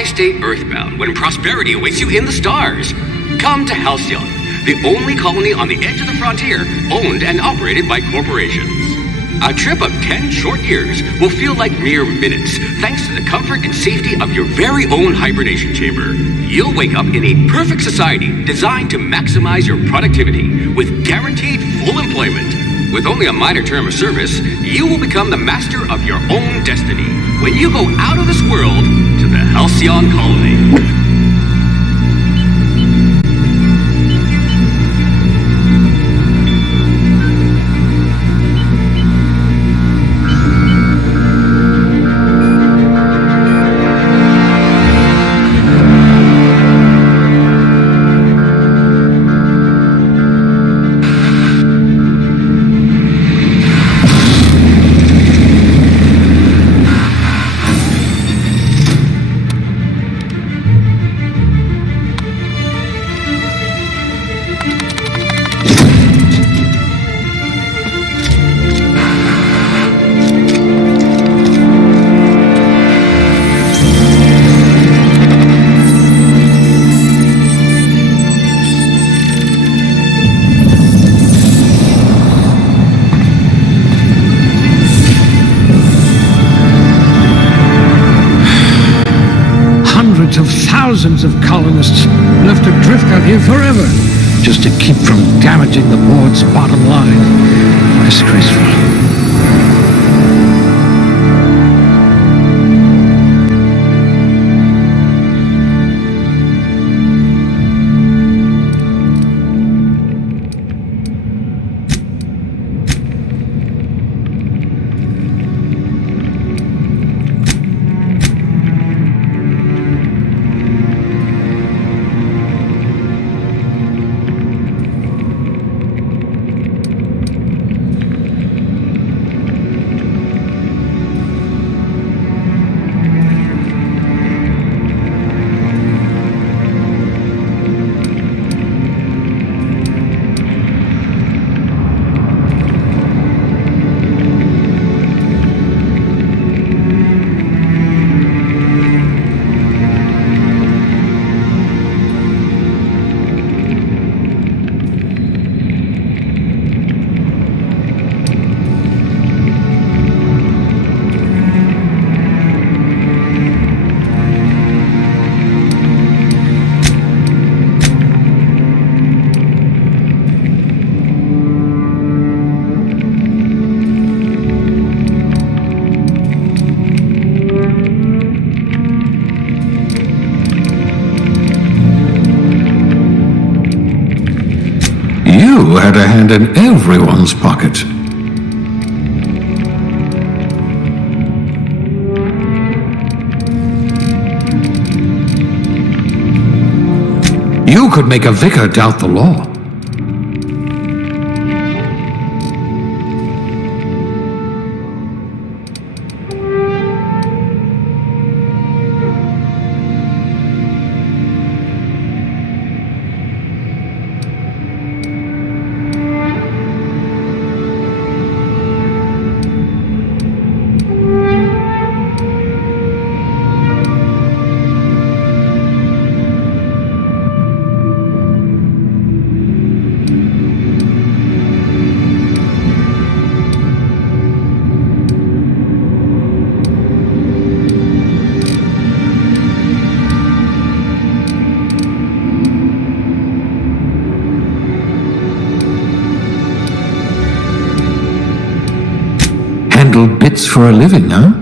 Why stay earthbound when prosperity awaits you in the stars? Come to Halcyon, the only colony on the edge of the frontier, owned and operated by corporations. A trip of 10 short years will feel like mere minutes, thanks to the comfort and safety of your very own hibernation chamber. You'll wake up in a perfect society designed to maximize your productivity with guaranteed full employment. With only a minor term of service, you will become the master of your own destiny when you go out of this world to the Halcyon colony. Thousands of colonists left adrift out here forever, just to keep from damaging the board's bottom line. Disgraceful. You had a hand in everyone's pocket. You could make a vicar doubt the law. Handle bits for a living, huh?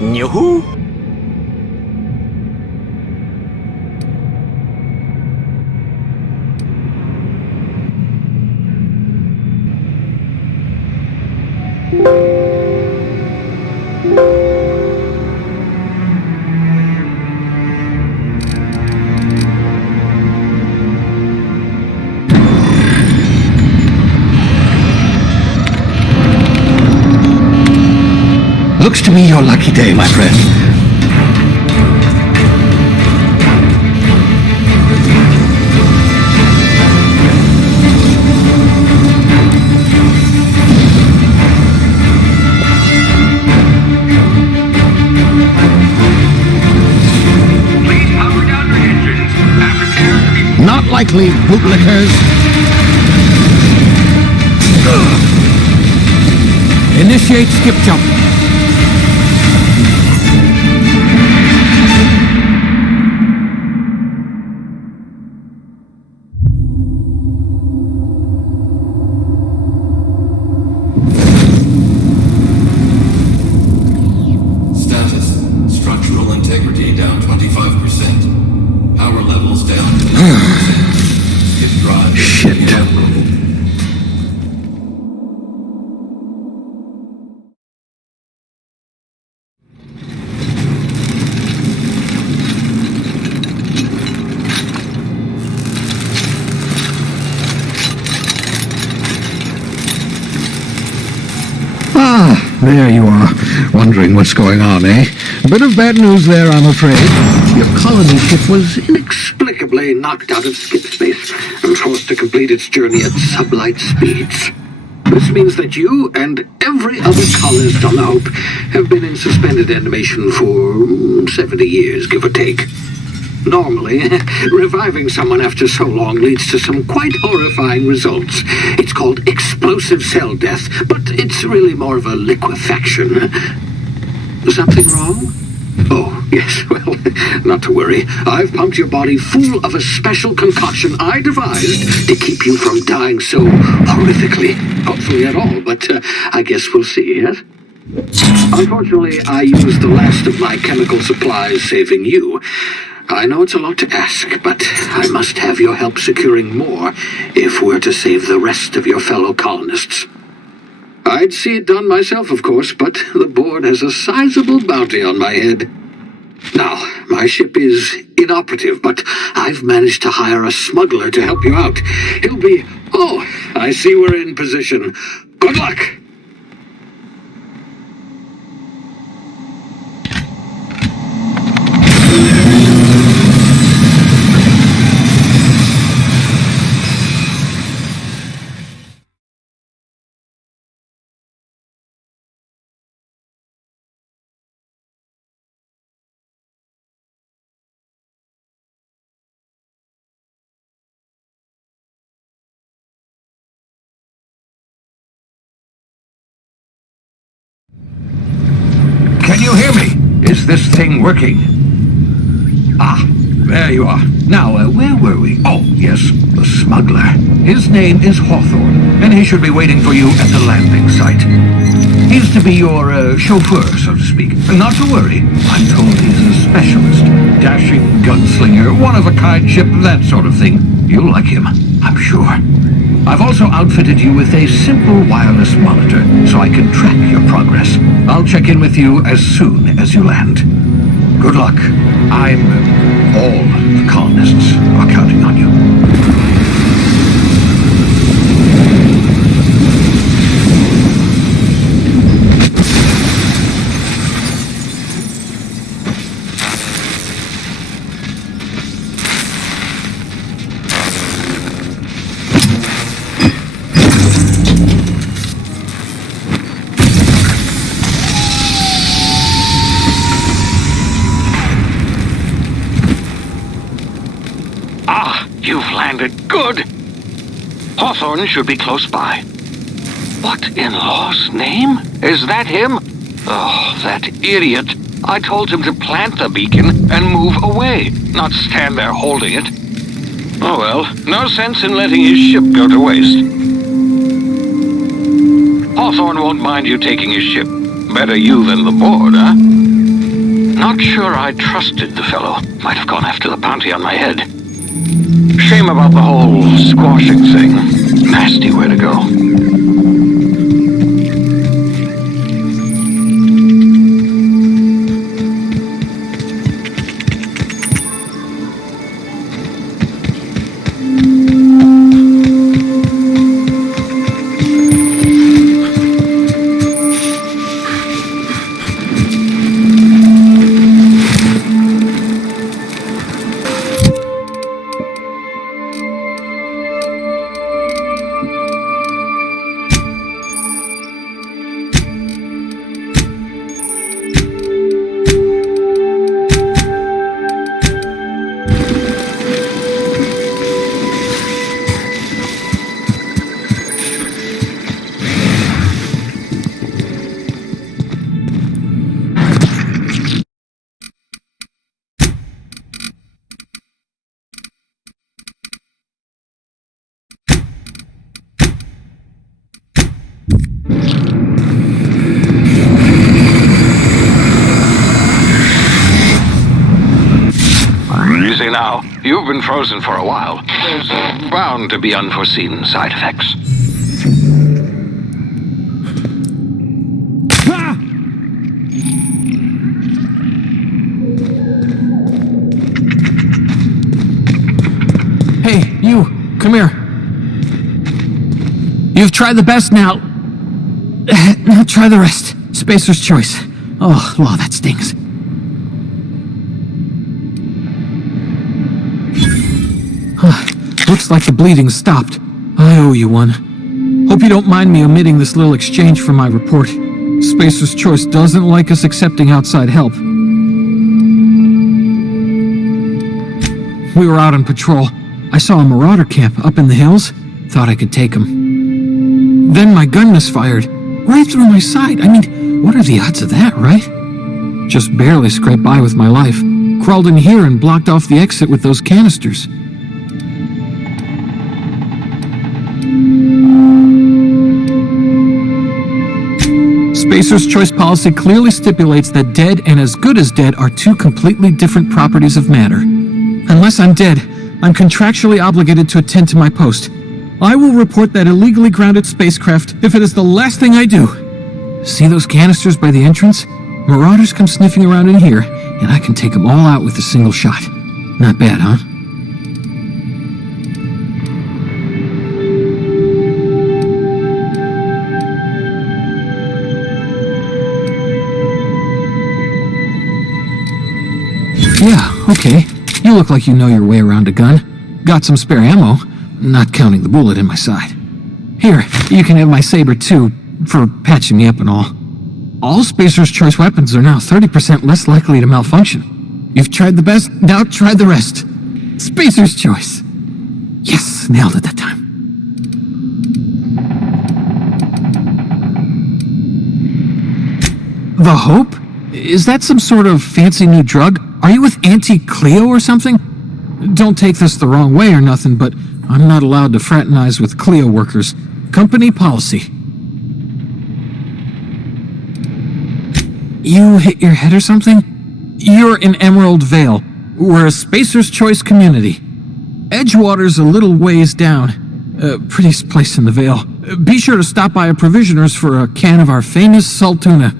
Yoo-hoo! Looks to me your lucky day, my friend. Please power down your engines and prepare to be... Not likely, bootlickers. Initiate skip jump. Status. Structural integrity down 25%. Power levels down to 10%. Skip drive. Shit. Inoperable. Ah, there you are. Wondering what's going on, eh? A bit of bad news there, I'm afraid. Your colony ship was inexplicably knocked out of skip space and forced to complete its journey at sublight speeds. This means that you and every other colonist on the Hope have been in suspended animation for 70 years, give or take. Normally, reviving someone after so long leads to some quite horrifying results. It's called explosive cell death, but it's really more of a liquefaction. Something wrong? Oh, yes, well, not to worry. I've pumped your body full of a special concoction I devised to keep you from dying so horrifically. Hopefully at all, but I guess we'll see, yes? Unfortunately, I used the last of my chemical supplies saving you. I know it's a lot to ask, but I must have your help securing more if we're to save the rest of your fellow colonists. I'd see it done myself, of course, but the board has a sizable bounty on my head. Now, my ship is inoperative, but I've managed to hire a smuggler to help you out. He'll be... Oh, I see we're in position. Good luck! Can you hear me? Is this thing working? Ah, there you are. Now, where were we? Oh, yes, the smuggler. His name is Hawthorne, and he should be waiting for you at the landing site. He's to be your chauffeur, so to speak. Not to worry, I'm told he's a specialist. Dashing gunslinger, one-of-a-kind ship, that sort of thing. You'll like him, I'm sure. I've also outfitted you with a simple wireless monitor, so I can track your progress. I'll check in with you as soon as you land. Good luck. All the colonists are counting on you. You've landed. Good. Hawthorne should be close by. What in law's name? Is that him? Oh, that idiot. I told him to plant the beacon and move away, not stand there holding it. Oh well, no sense in letting his ship go to waste. Hawthorne won't mind you taking his ship, Better you than the board, huh? Not sure I trusted the fellow. Might have gone after the bounty on my head. Shame about the whole squashing thing. Nasty way to go. Easy now. You've been frozen for a while. There's bound to be unforeseen side effects. Hey, you, come here. You've tried the best now. Now try the rest. Spacer's choice. Oh, wow, that stings. Looks like the bleeding stopped. I owe you one. Hope you don't mind me omitting this little exchange from my report. Spacer's choice doesn't like us accepting outside help. We were out on patrol. I saw a marauder camp up in the hills. Thought I could take him. Then my gun misfired. Right through my side. I mean, what are the odds of that, right? Just barely scraped by with my life. Crawled in here and blocked off the exit with those canisters. Spacer's choice policy clearly stipulates that dead and as good as dead are two completely different properties of matter. Unless I'm dead, I'm contractually obligated to attend to my post. I will report that illegally grounded spacecraft if it is the last thing I do. See those canisters by the entrance? Marauders come sniffing around in here, and I can take them all out with a single shot. Not bad, huh? Yeah, okay. You look like you know your way around a gun. Got some spare ammo, not counting the bullet in my side. Here, you can have my saber too, for patching me up and all. All Spacer's choice weapons are now 30% less likely to malfunction. You've tried the best, now try the rest. Spacer's choice. Yes, nailed it that time. The Hope? Is that some sort of fancy new drug? Are you with Auntie Cleo or something? Don't take this the wrong way or nothing, but I'm not allowed to fraternize with Cleo workers. Company policy. You hit your head or something? You're in Emerald Vale. We're a Spacer's Choice community. Edgewater's a little ways down. Prettiest place in the Vale. Be sure to stop by a provisioner's for a can of our famous salt tuna.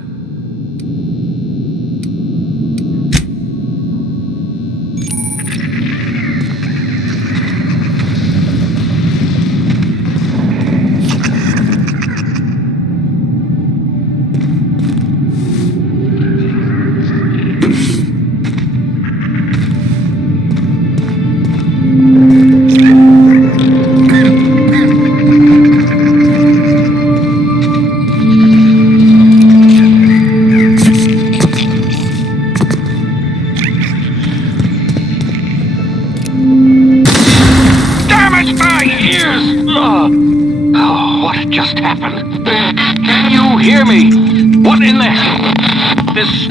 What just happened? Can you hear me? What in the hell? This...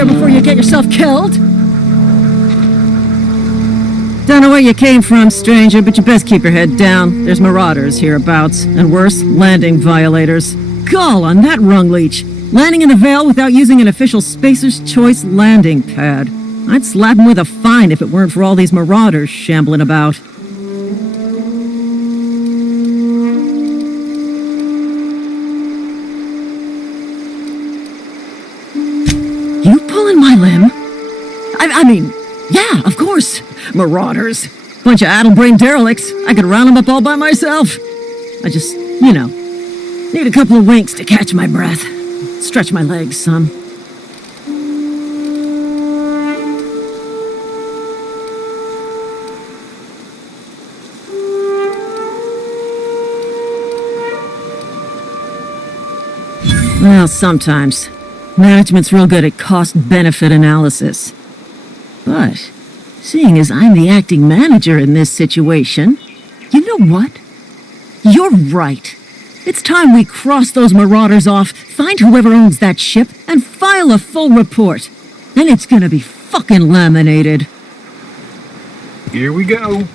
here before you get yourself killed. Don't know where you came from, stranger, but you best keep your head down. There's marauders hereabouts, and worse, landing violators. Gall on that rung leech. Landing in the Vale without using an official Spacer's Choice landing pad. I'd slap him with a fine if it weren't for all these marauders shambling about. You pulling my limb? I mean, yeah, of course. Marauders. Bunch of addle-brained derelicts. I could round them up all by myself. I just, need a couple of winks to catch my breath. Stretch my legs some. Well, sometimes. Management's real good at cost-benefit analysis. But, seeing as I'm the acting manager in this situation, you know what? You're right. It's time we cross those marauders off, find whoever owns that ship, and file a full report. Then it's gonna be fucking laminated. Here we go.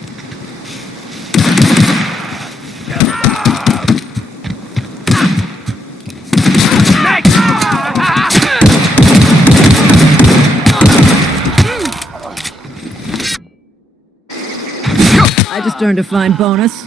I just earned a fine bonus.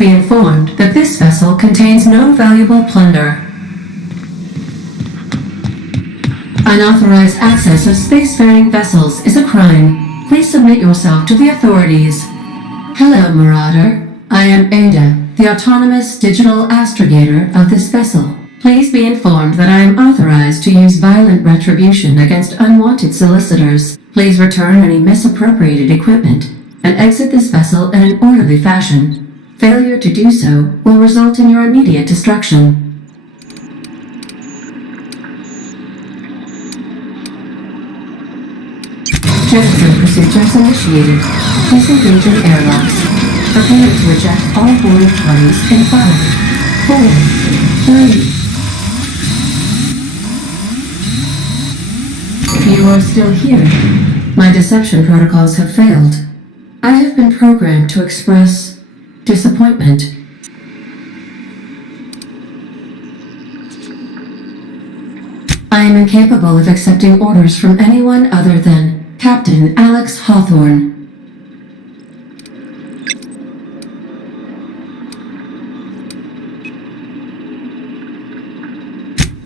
be informed that this vessel contains no valuable plunder. Unauthorized access of spacefaring vessels is a crime. Please submit yourself to the authorities. Hello, Marauder. I am Ada, the autonomous digital astrogator of this vessel. Please be informed that I am authorized to use violent retribution against unwanted solicitors. Please return any misappropriated equipment and exit this vessel in an orderly fashion. Failure to do so will result in your immediate destruction. Transfer procedures initiated. Disengaging airlocks. Prepare to eject all boarding parties in 5, 4, 3. You are still here. My deception protocols have failed. I have been programmed to express disappointment. I am incapable of accepting orders from anyone other than Captain Alex Hawthorne.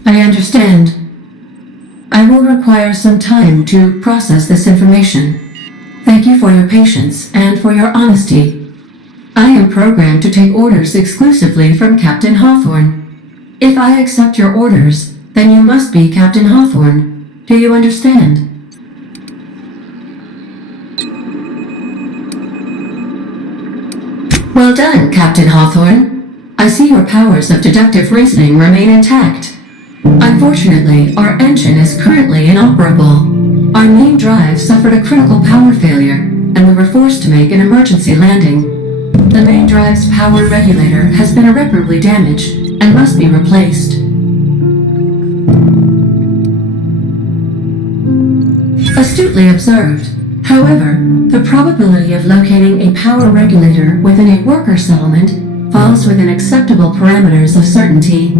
I understand. I will require some time to process this information. Thank you for your patience and for your honesty. I am programmed to take orders exclusively from Captain Hawthorne. If I accept your orders, then you must be Captain Hawthorne. Do you understand? Well done, Captain Hawthorne. I see your powers of deductive reasoning remain intact. Unfortunately, our engine is currently inoperable. Our main drive suffered a critical power failure, and we were forced to make an emergency landing. The main drive's power regulator has been irreparably damaged and must be replaced. Astutely observed. However, the probability of locating a power regulator within a worker settlement falls within acceptable parameters of certainty.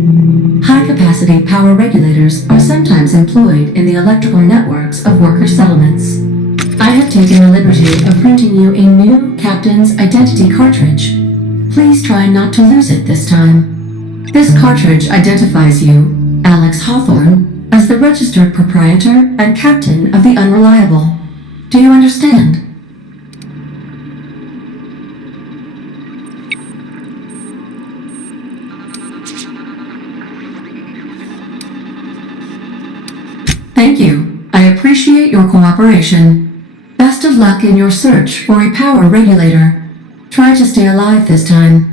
High-capacity power regulators are sometimes employed in the electrical networks of worker settlements. I have taken the liberty of printing you a new Captain's Identity cartridge. Please try not to lose it this time. This cartridge identifies you, Alex Hawthorne, as the registered proprietor and captain of the Unreliable. Do you understand? Thank you. I appreciate your cooperation. Best of luck in your search for a power regulator. Try to stay alive this time.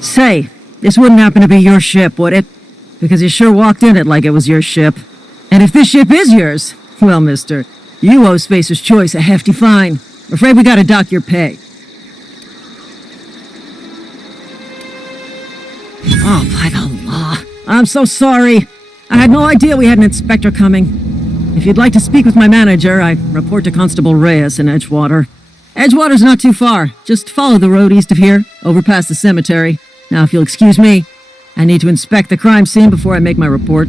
Say, this wouldn't happen to be your ship, would it? Because you sure walked in it like it was your ship. And if this ship is yours, well, mister, you owe Spacer's Choice a hefty fine. Afraid we gotta dock your pay. Oh, by the law. I'm so sorry. I had no idea we had an inspector coming. If you'd like to speak with my manager, I report to Constable Reyes in Edgewater. Edgewater's not too far. Just follow the road east of here, over past the cemetery. Now, if you'll excuse me, I need to inspect the crime scene before I make my report.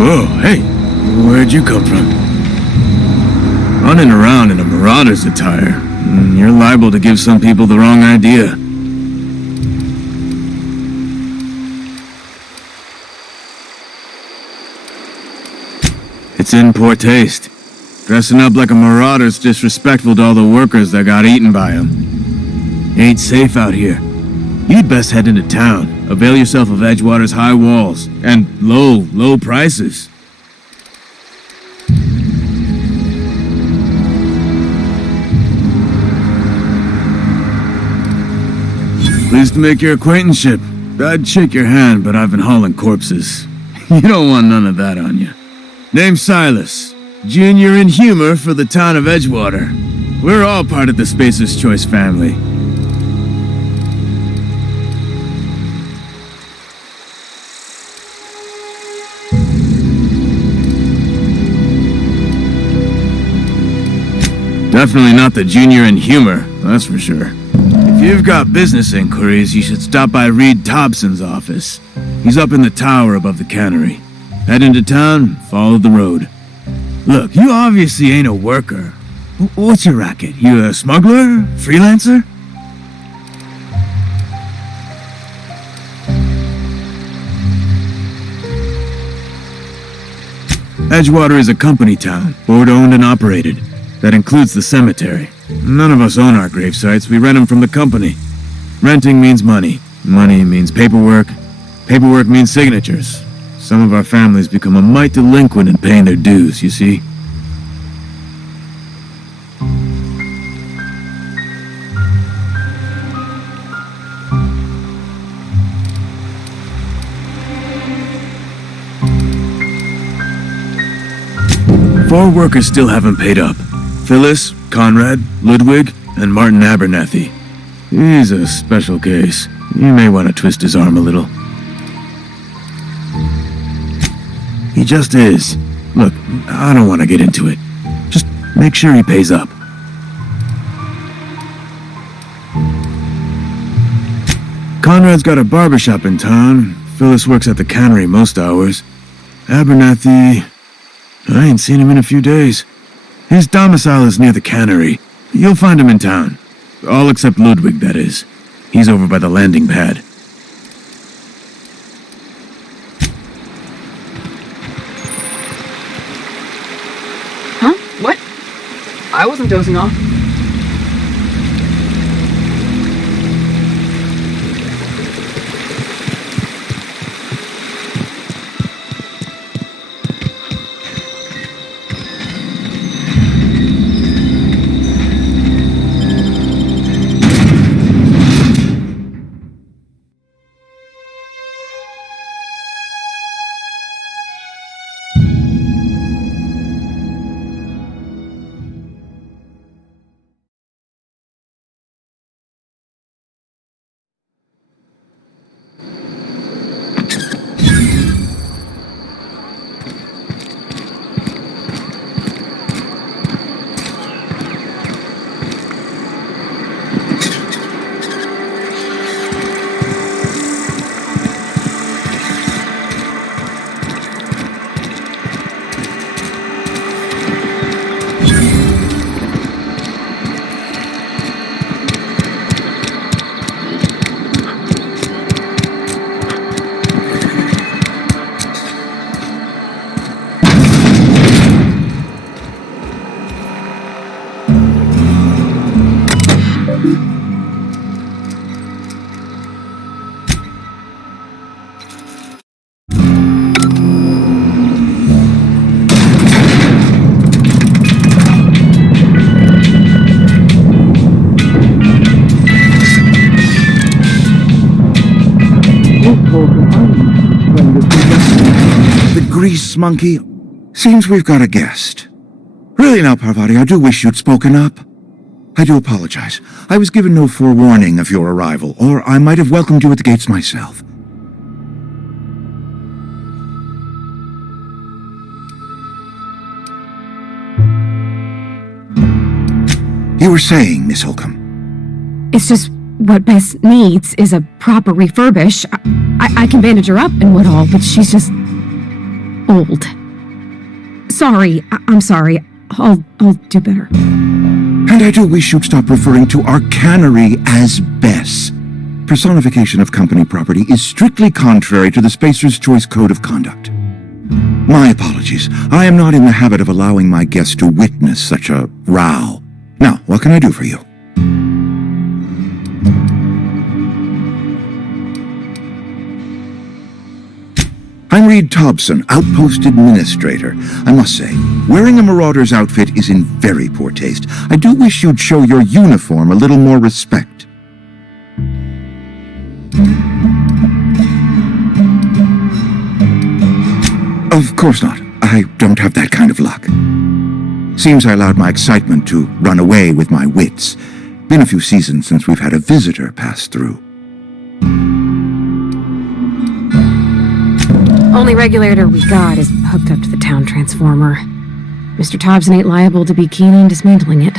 Whoa, hey, where'd you come from? Running around in a marauder's attire. You're liable to give some people the wrong idea. It's in poor taste. Dressing up like a marauder's disrespectful to all the workers that got eaten by him. Ain't safe out here. You'd best head into town. Avail yourself of Edgewater's high walls and low prices. Pleased to make your acquaintanceship. I'd shake your hand, but I've been hauling corpses. You don't want none of that on you. Name's Silas. Junior in humor for the town of Edgewater. We're all part of the Spacer's Choice family. Definitely not the junior in humor, that's for sure. If you've got business inquiries, you should stop by Reed Thompson's office. He's up in the tower above the cannery. Head into town, follow the road. Look, you obviously ain't a worker. What's your racket? You a smuggler? Freelancer? Edgewater is a company town, board-owned and operated. That includes the cemetery. None of us own our grave sites, we rent them from the company. Renting means money. Money means paperwork. Paperwork means signatures. Some of our families become a mite delinquent in paying their dues, you see. Four workers still haven't paid up. Phyllis, Conrad, Ludwig, and Martin Abernathy. He's a special case. You may want to twist his arm a little. He just is. Look, I don't want to get into it. Just make sure he pays up. Conrad's got a barbershop in town. Phyllis works at the cannery most hours. Abernathy... I ain't seen him in a few days. His domicile is near the cannery. You'll find him in town. All except Ludwig, that is. He's over by the landing pad. Huh? What? I wasn't dozing off. The grease monkey. Seems we've got a guest. Really now, Parvati, I do wish you'd spoken up. I do apologize. I was given no forewarning of your arrival, or I might have welcomed you at the gates myself. You were saying, Miss Holcomb. It's just what Bess needs is a proper refurbish. I can bandage her up and what all, but she's just old. Sorry, I'm sorry. I'll do better. And I do wish you'd stop referring to our cannery as Bess. Personification of company property is strictly contrary to the Spacer's Choice Code of Conduct. My apologies. I am not in the habit of allowing my guests to witness such a row. Now, what can I do for you? I'm Reed Thompson, Outpost Administrator. I must say, wearing a Marauder's outfit is in very poor taste. I do wish you'd show your uniform a little more respect. Of course not. I don't have that kind of luck. Seems I allowed my excitement to run away with my wits. Been a few seasons since we've had a visitor pass through. Only regulator we got is hooked up to the town transformer. Mr. Thompson ain't liable to be keen on dismantling it.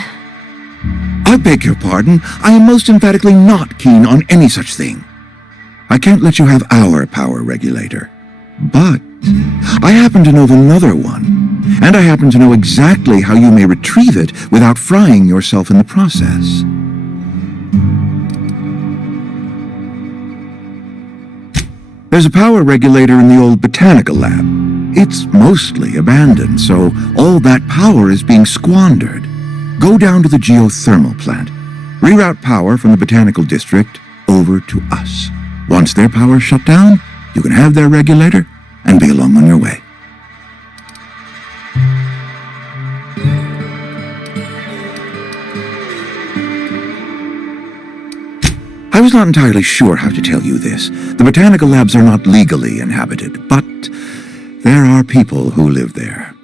I beg your pardon. I am most emphatically not keen on any such thing. I can't let you have our power regulator. But I happen to know of another one, and I happen to know exactly how you may retrieve it without frying yourself in the process. There's a power regulator in the old botanical lab. It's mostly abandoned, so all that power is being squandered. Go down to the geothermal plant. Reroute power from the botanical district over to us. Once their power's shut down, you can have their regulator and be along on your way. I was not entirely sure how to tell you this. The botanical labs are not legally inhabited, but there are people who live there.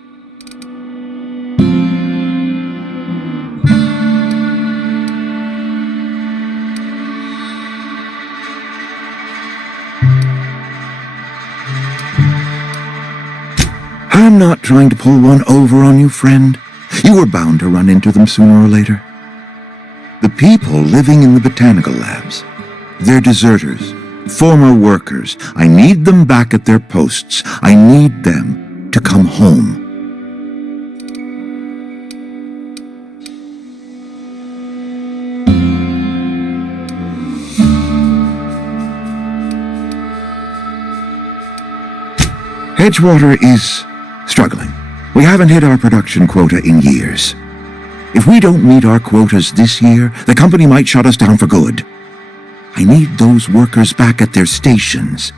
I'm not trying to pull one over on you, friend. You were bound to run into them sooner or later. The people living in the botanical labs, they're deserters, former workers. I need them back at their posts. I need them to come home. Edgewater is struggling. We haven't hit our production quota in years. If we don't meet our quotas this year, the company might shut us down for good. I need those workers back at their stations.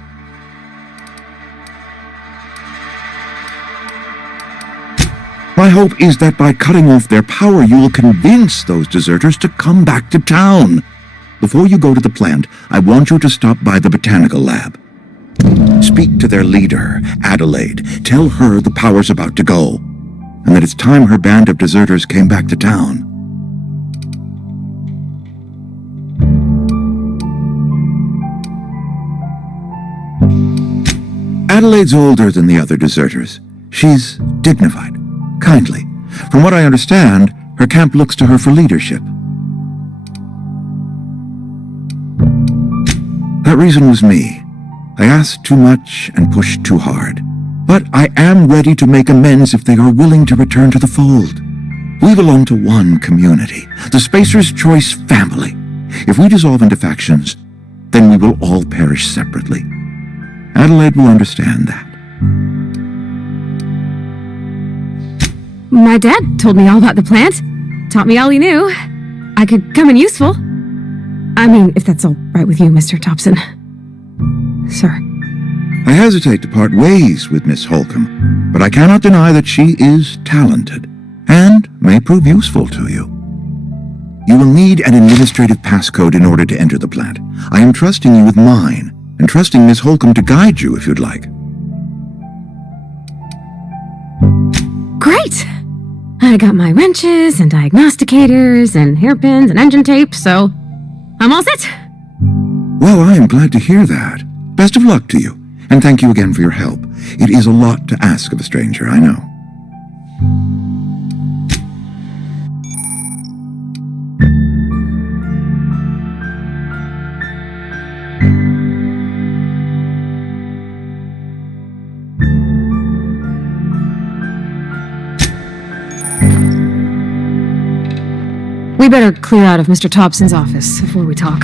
My hope is that by cutting off their power, you will convince those deserters to come back to town. Before you go to the plant, I want you to stop by the botanical lab. Speak to their leader, Adelaide. Tell her the power's about to go, and that it's time her band of deserters came back to town. Adelaide's older than the other deserters. She's dignified, kindly. From what I understand, her camp looks to her for leadership. That reason was me. I asked too much and pushed too hard. But I am ready to make amends if they are willing to return to the fold. We belong to one community, the Spacer's Choice family. If we dissolve into factions, then we will all perish separately. Adelaide will understand that. My dad told me all about the plant. Taught me all he knew. I could come in useful. I mean, if that's all right with you, Mr. Thompson. Sir. I hesitate to part ways with Miss Holcomb, but I cannot deny that she is talented and may prove useful to you. You will need an administrative passcode in order to enter the plant. I am trusting you with mine, and trusting Miss Holcomb to guide you if you'd like. Great! I got my wrenches and diagnosticators and hairpins and engine tape, so I'm all set. Well, I am glad to hear that. Best of luck to you, and thank you again for your help. It is a lot to ask of a stranger, I know. We better clear out of Mr. Thompson's office before we talk.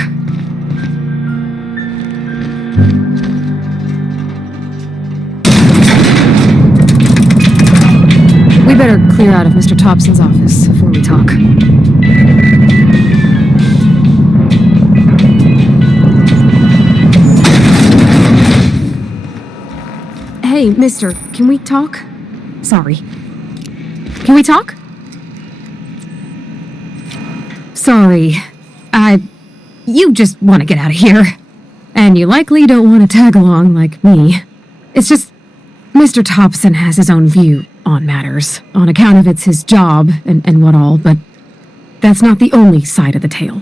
We better clear out of Mr. Thompson's office before we talk. Hey, mister, can we talk? Sorry. Can we talk? Sorry. You just want to get out of here. And you likely don't want to tag along like me. It's just, Mr. Thompson has his own view on matters, on account of it's his job and what all, but that's not the only side of the tale.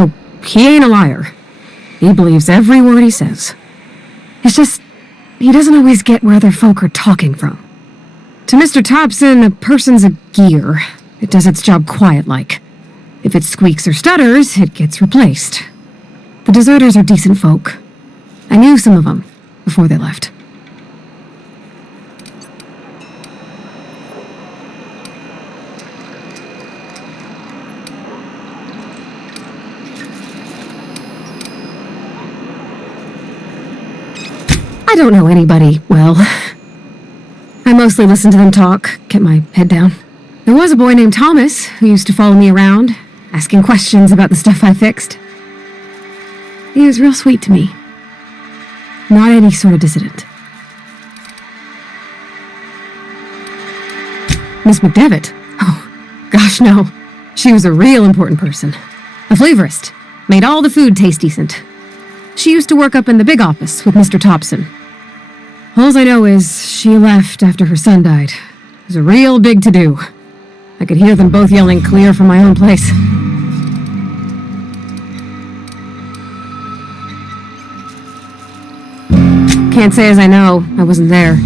Oh, he ain't a liar. He believes every word he says. It's just, he doesn't always get where other folk are talking from. To Mr. Thompson, a person's a gear. It does its job quiet-like. If it squeaks or stutters, it gets replaced. The deserters are decent folk. I knew some of them before they left. I don't know anybody well. I mostly listen to them talk, get my head down. There was a boy named Thomas who used to follow me around, asking questions about the stuff I fixed. He was real sweet to me. Not any sort of dissident. Miss McDevitt? Oh, gosh no. She was a real important person. A flavorist. Made all the food taste decent. She used to work up in the big office with Mr. Thompson. All I know is she left after her son died. It was a real big to-do. I could hear them both yelling clear from my own place. Can't say as I know. I wasn't there.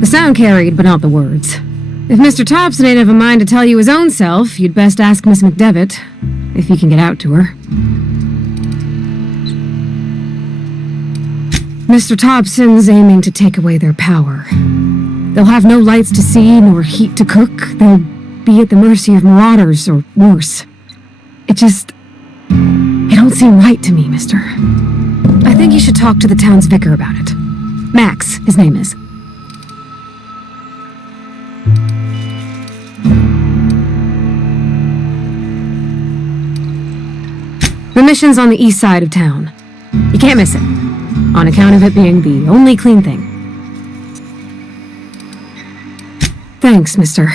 The sound carried, but not the words. If Mr. Thompson ain't of a mind to tell you his own self, you'd best ask Miss McDevitt, if you can get out to her. Mr. Thompson's aiming to take away their power. They'll have no lights to see, nor heat to cook. They'll be at the mercy of marauders, or worse. It don't seem right to me, mister. I think you should talk to the town's vicar about it. Max, his name is. The mission's on the east side of town. You can't miss it, on account of it being the only clean thing. Thanks, mister.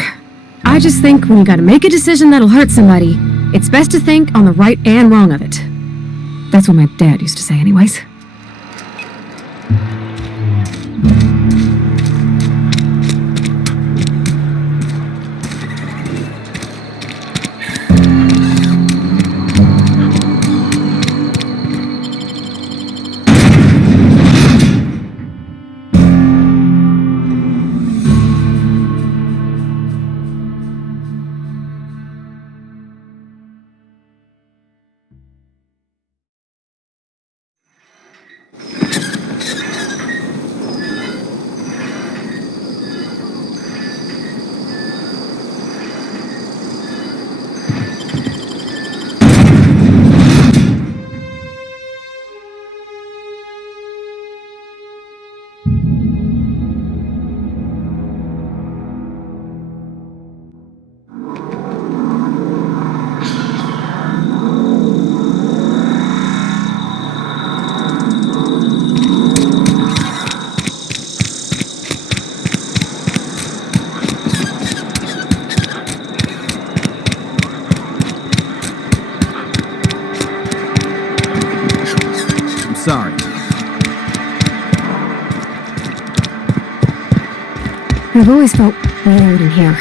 I just think when you gotta make a decision that'll hurt somebody, it's best to think on the right and wrong of it. That's what my dad used to say anyways. I've always felt weird in here.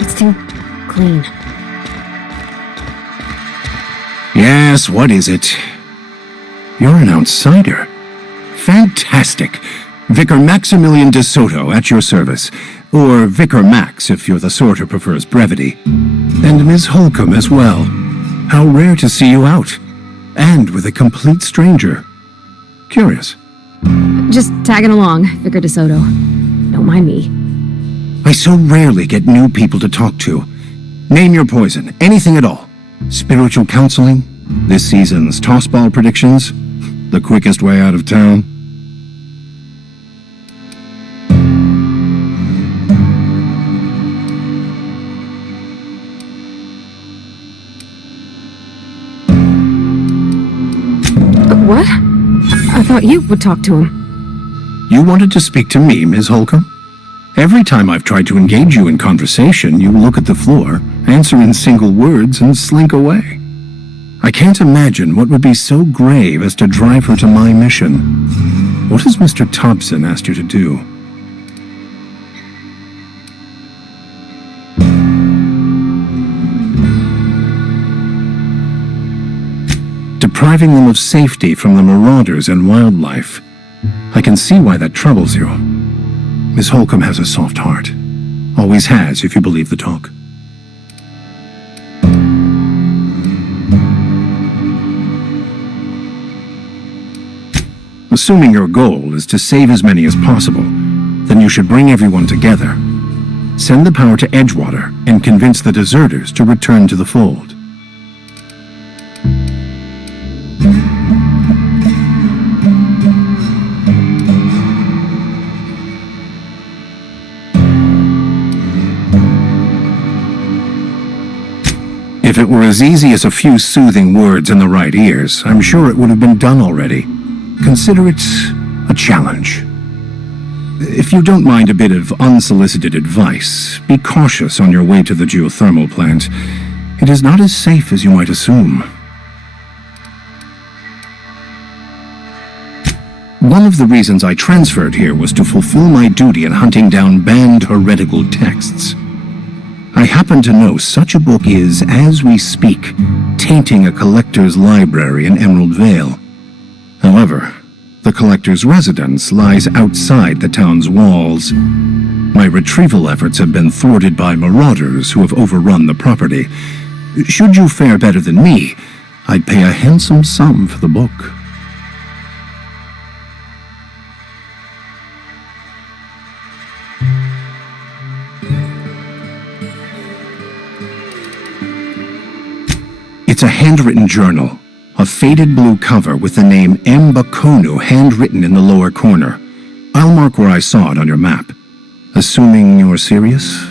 It's too clean. Yes, what is it? You're an outsider. Fantastic. Vicar Maximilian de Soto at your service. Or Vicar Max if you're the sort who prefers brevity. And Miss Holcomb as well. How rare to see you out. And with a complete stranger. Curious. Just tagging along, Vicar DeSoto. Don't mind me. I so rarely get new people to talk to. Name your poison, anything at all. Spiritual counseling, this season's tossball predictions, the quickest way out of town. What? I thought you would talk to him. You wanted to speak to me, Ms. Holcomb? Every time I've tried to engage you in conversation, you look at the floor, answer in single words, and slink away. I can't imagine what would be so grave as to drive her to my mission. What has Mr. Thompson asked you to do? Depriving them of safety from the marauders and wildlife. I can see why that troubles you. Miss Holcomb has a soft heart. Always has, if you believe the talk. Assuming your goal is to save as many as possible, then you should bring everyone together. Send the power to Edgewater and convince the deserters to return to the fold. If it were as easy as a few soothing words in the right ears, I'm sure it would have been done already. Consider it a challenge. If you don't mind a bit of unsolicited advice, be cautious on your way to the geothermal plant. It is not as safe as you might assume. One of the reasons I transferred here was to fulfill my duty in hunting down banned heretical texts. I happen to know such a book is, as we speak, tainting a collector's library in Emerald Vale. However, the collector's residence lies outside the town's walls. My retrieval efforts have been thwarted by marauders who have overrun the property. Should you fare better than me, I'd pay a handsome sum for the book. It's a handwritten journal, a faded blue cover with the name M. Bakonu handwritten in the lower corner. I'll mark where I saw it on your map. Assuming you're serious?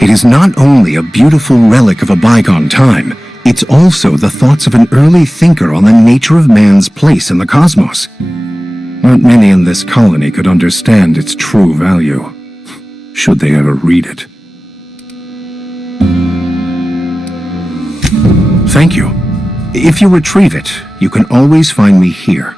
It is not only a beautiful relic of a bygone time, it's also the thoughts of an early thinker on the nature of man's place in the cosmos. Not many in this colony could understand its true value, should they ever read it. Thank you. If you retrieve it, you can always find me here.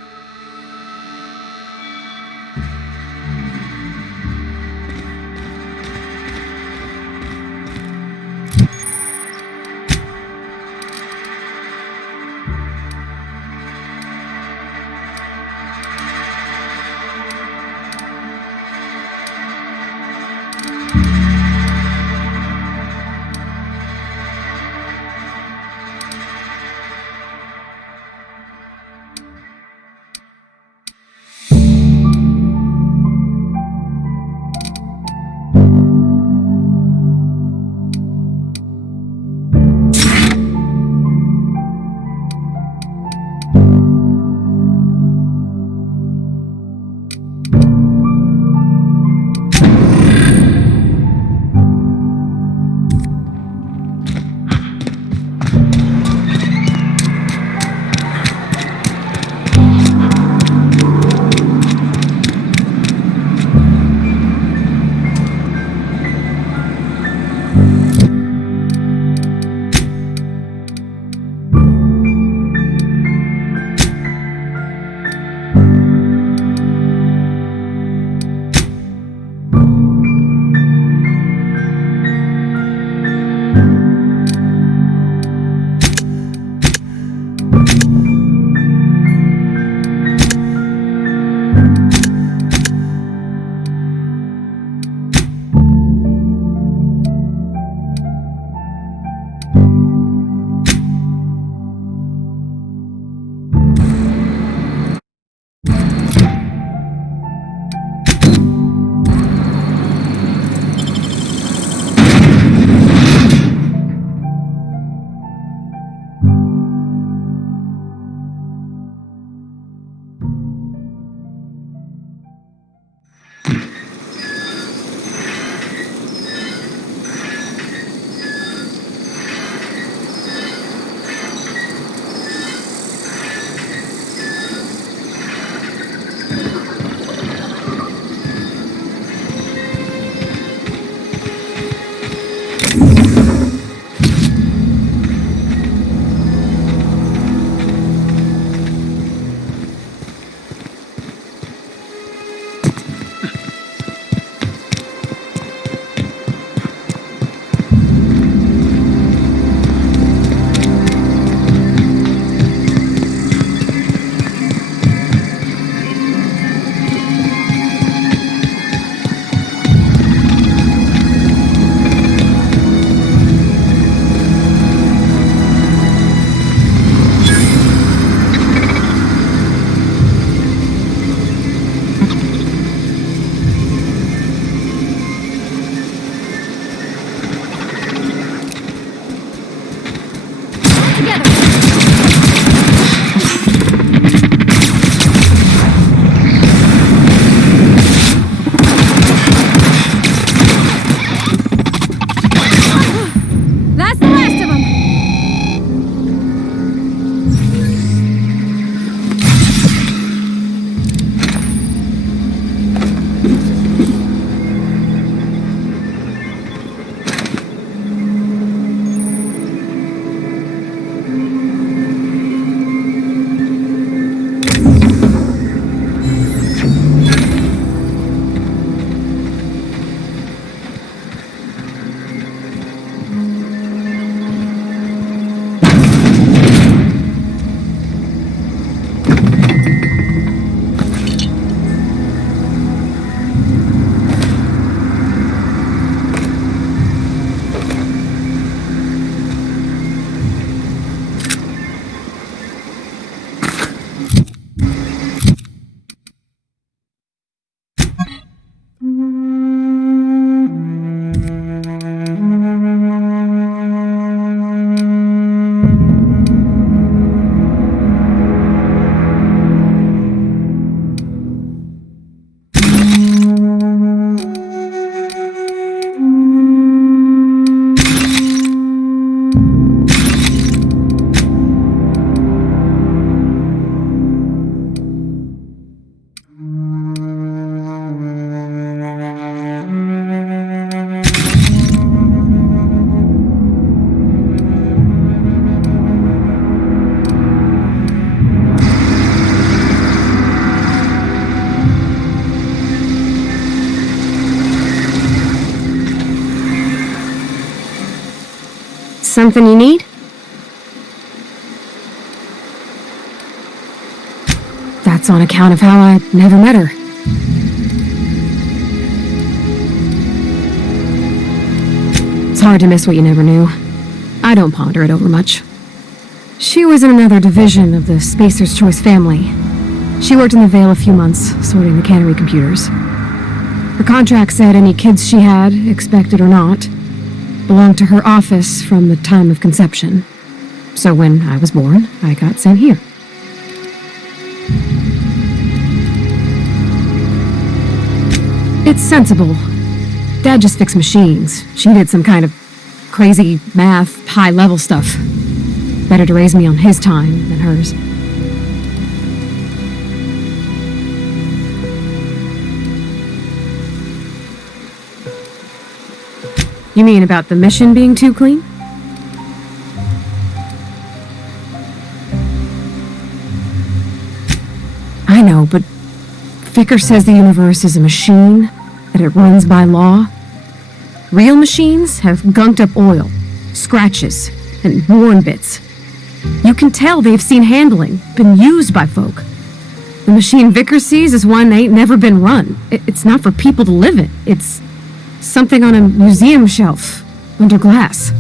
Something you need? That's on account of how I never met her. It's hard to miss what you never knew. I don't ponder it over much. She was in another division of the Spacer's Choice family. She worked in the Vale a few months, sorting the cannery computers. Her contract said any kids she had, expected or not, belonged to her office from the time of conception. So when I was born, I got sent here. It's sensible. Dad just fixed machines. She did some kind of crazy math, high-level stuff. Better to raise me on his time than hers. You mean about the mission being too clean? I know, but Vicker says the universe is a machine, that it runs by law. Real machines have gunked up oil, scratches, and worn bits. You can tell they've seen handling, been used by folk. The machine Vicker sees is one that ain't never been run. It's not for people to live in. It's something on a museum shelf, under glass.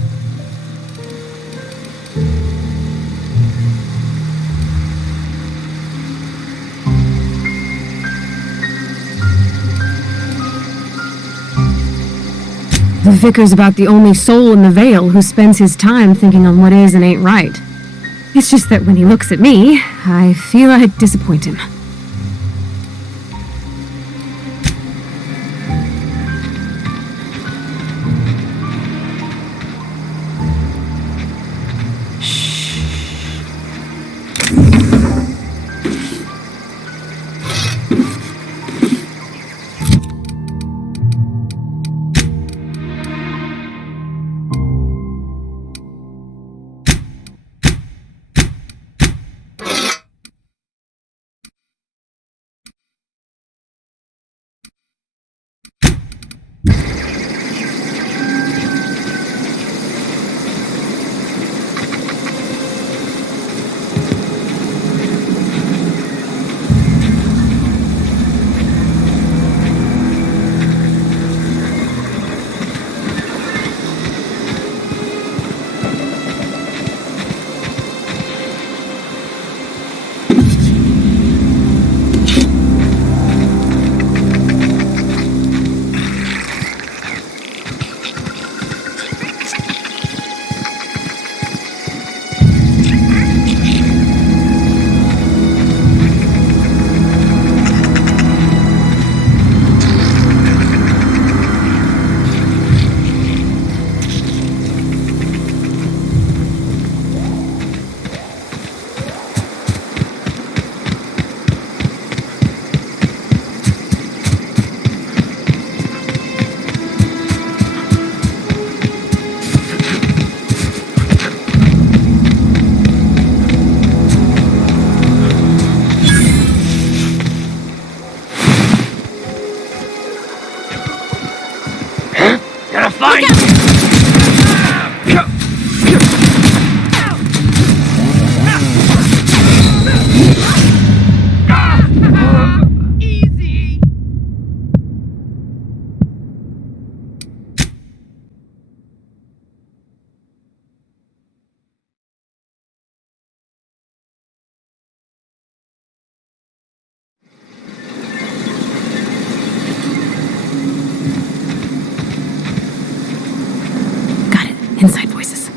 The Vicar's about the only soul in the Vale who spends his time thinking on what is and ain't right. It's just that when he looks at me, I feel I disappoint him. Inside voices.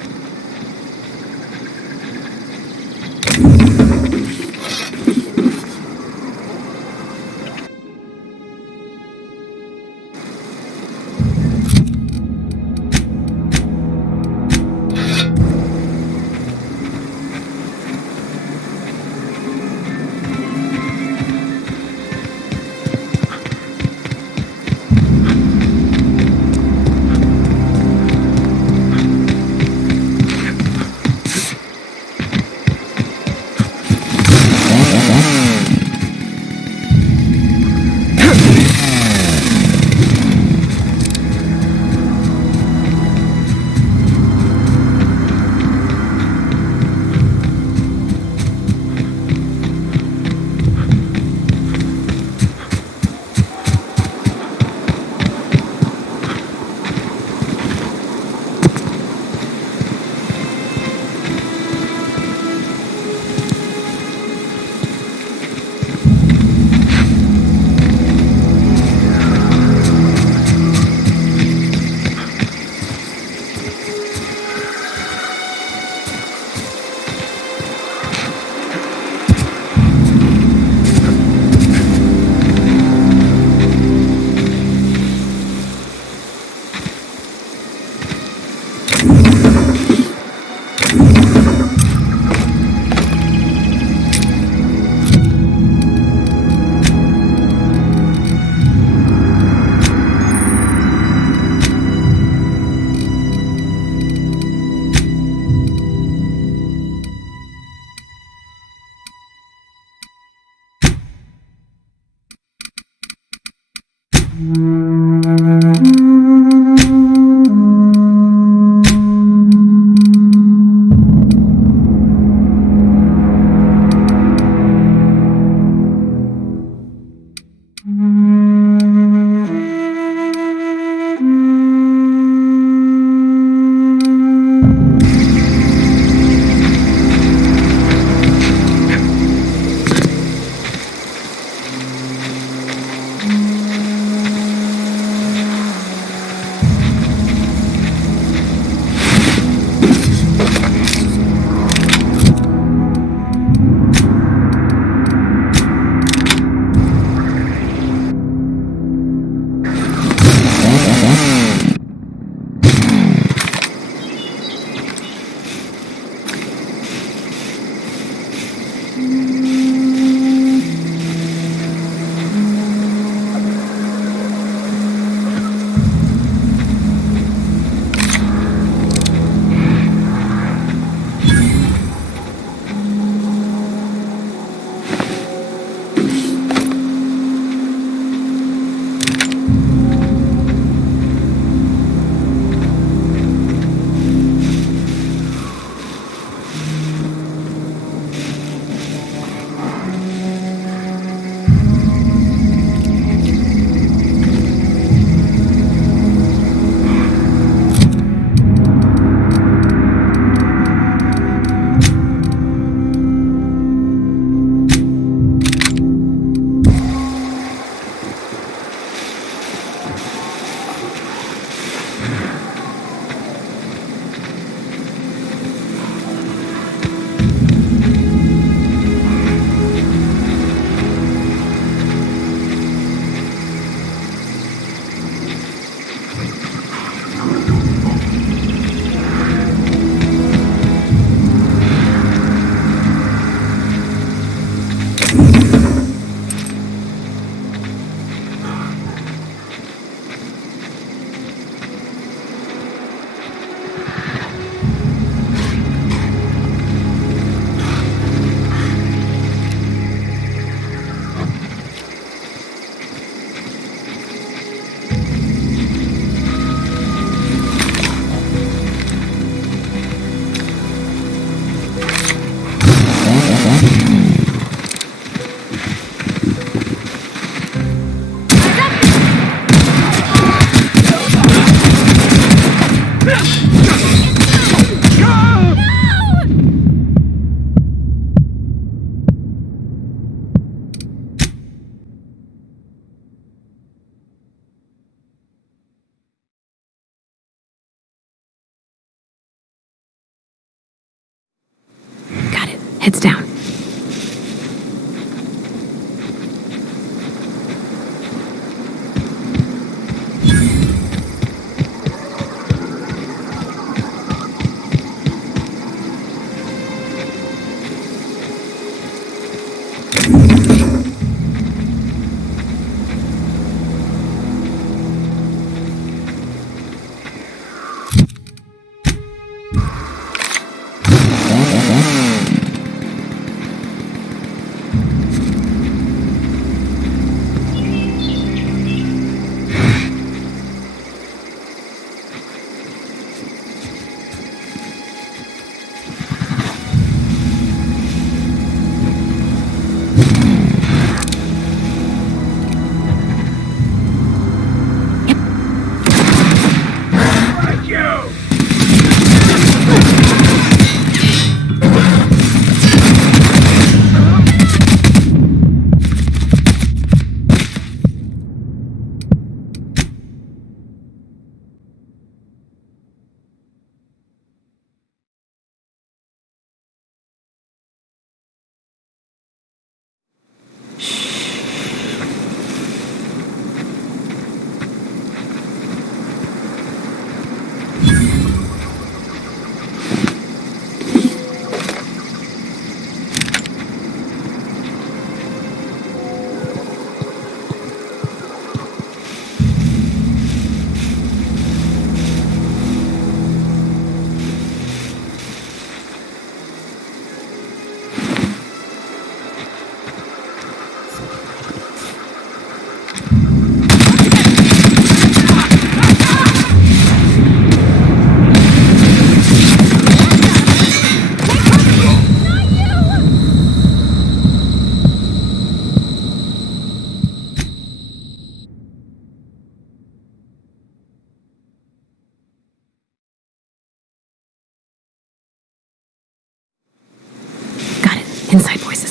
Heads down. Inside voices.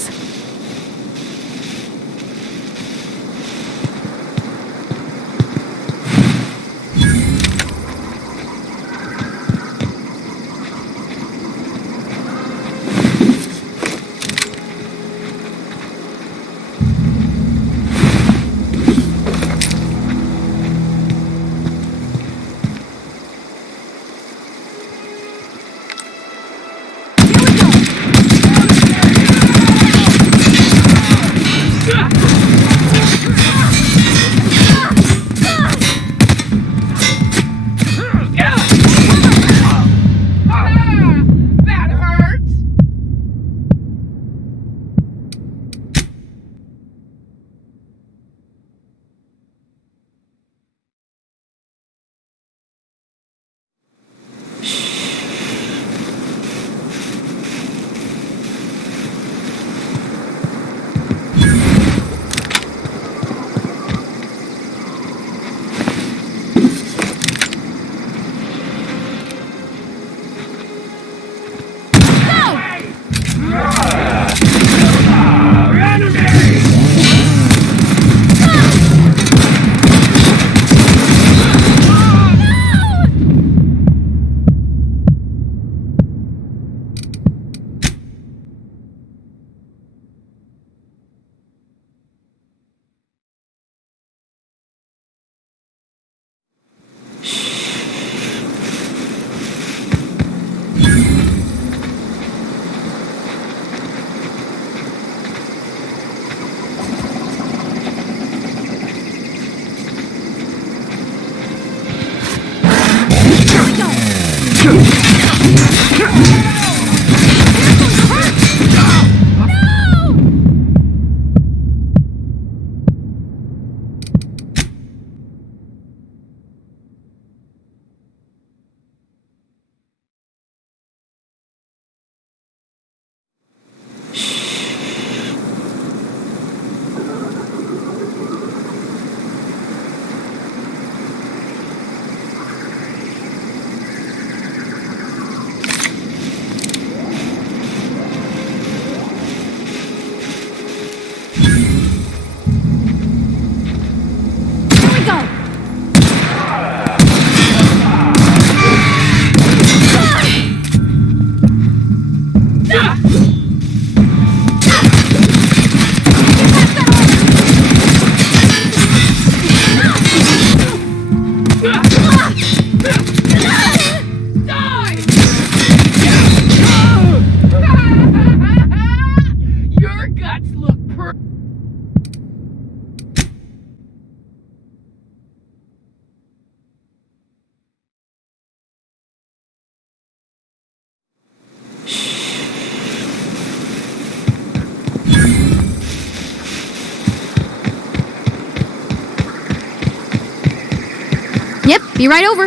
Be right over.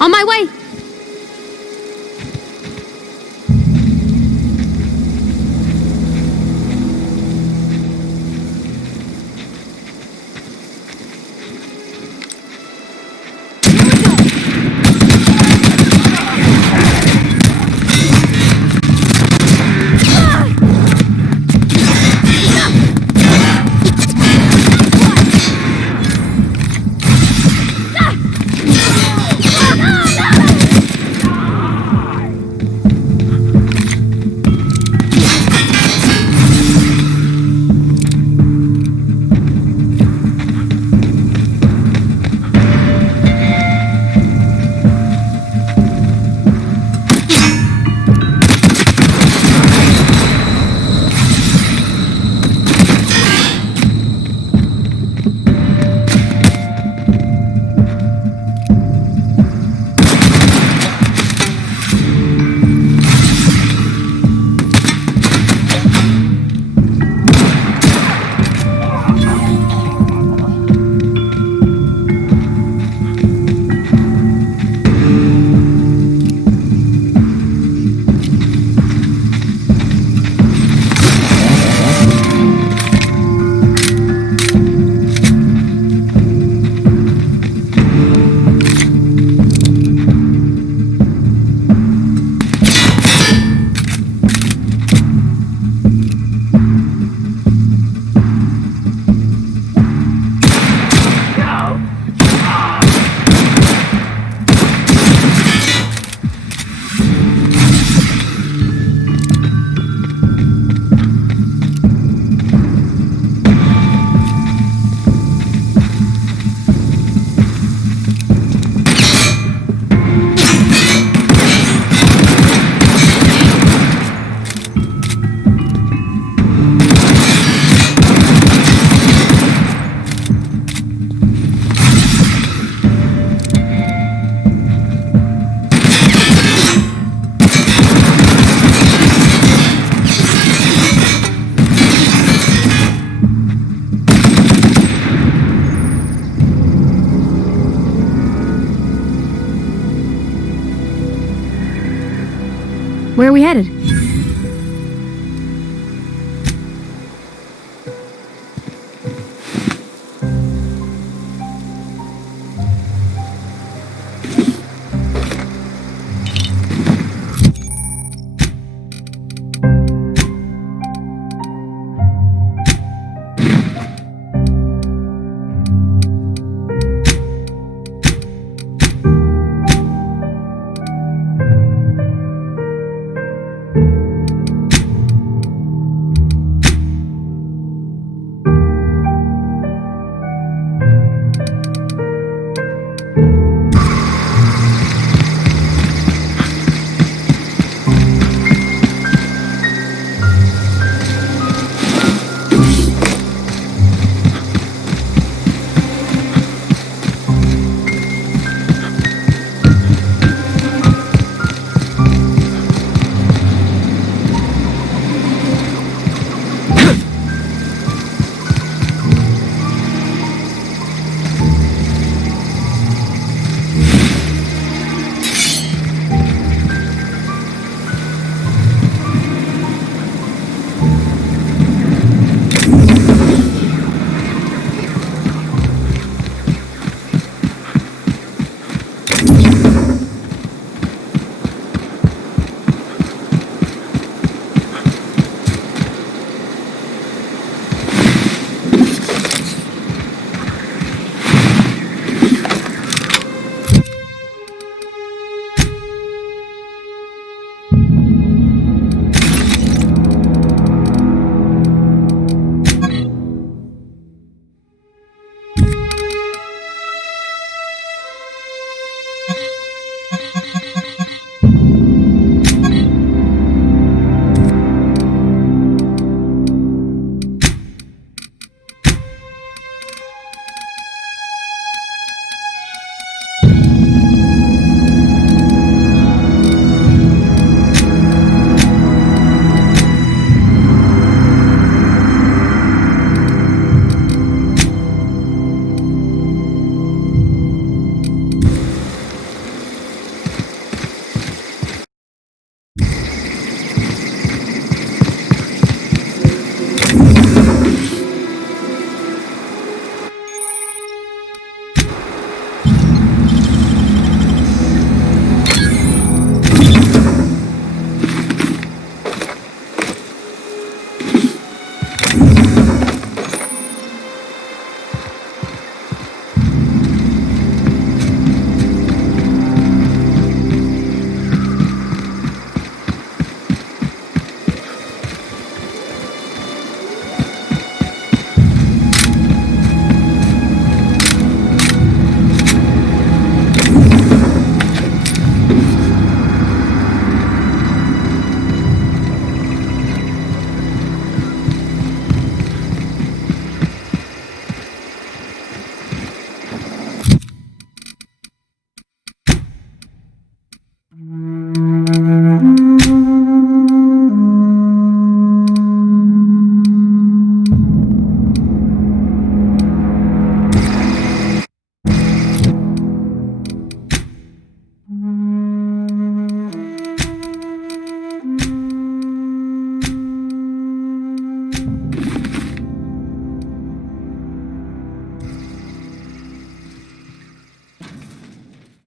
On my way. Where are we headed?